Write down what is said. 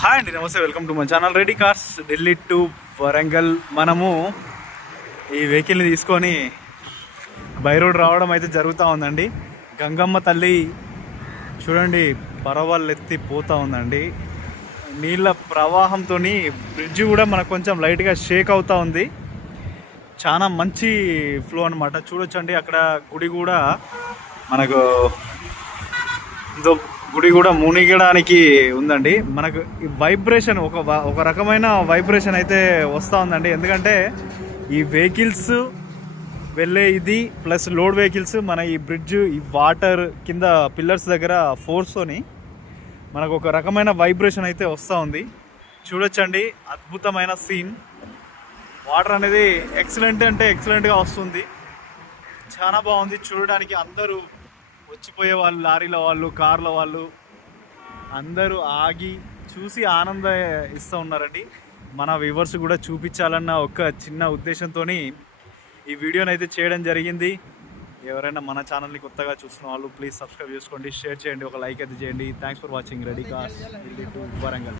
Hi అండి, నమస్తే. Welcome to my channel ready cars Delhi to Warangal. మనము ఈ వెహికల్ని తీసుకొని బై రోడ్ రావడం అయితే జరుగుతూ ఉందండి. గంగమ్మ తల్లి చూడండి పరవాళ్ళు ఎత్తి పోతూ ఉందండి. నీళ్ళ ప్రవాహంతో బ్రిడ్జ్ కూడా మనకు కొంచెం లైట్గా షేక్ అవుతూ ఉంది. చాలా మంచి ఫ్లో అనమాట. చూడొచ్చండి అక్కడ గుడి కూడా మనకు గుడి కూడా మునిగడానికి ఉందండి. మనకు ఈ వైబ్రేషన్ ఒక రకమైన వైబ్రేషన్ అయితే వస్తూ ఉందండి. ఎందుకంటే ఈ వెహికల్స్ వెళ్ళే ఇది ప్లస్ లోడ్ వెహికల్స్ మన ఈ బ్రిడ్జ్ ఈ వాటర్ కింద పిల్లర్స్ దగ్గర ఫోర్స్తోని మనకు ఒక రకమైన వైబ్రేషన్ అయితే వస్తూ ఉంది. చూడొచ్చండి అద్భుతమైన సీన్. వాటర్ అనేది ఎక్సలెంట్ అంటే ఎక్సలెంట్గా వస్తుంది. చాలా బాగుంది చూడడానికి. అందరూ వచ్చిపోయే వాళ్ళు, లారీల వాళ్ళు, కార్ల వాళ్ళు అందరూ ఆగి చూసి ఆనందం ఇస్తూ ఉన్నారండి. మన వ్యూవర్స్ కూడా చూపించాలన్న ఒక చిన్న ఉద్దేశంతో ఈ వీడియోని అయితే చేయడం జరిగింది. ఎవరైనా మన ఛానల్ని కొత్తగా చూస్తున్న వాళ్ళు ప్లీజ్ సబ్స్క్రైబ్ చేసుకోండి, షేర్ చేయండి, ఒక లైక్ అయితే చేయండి. Thanks for watching ready cars Delhi to Warangal.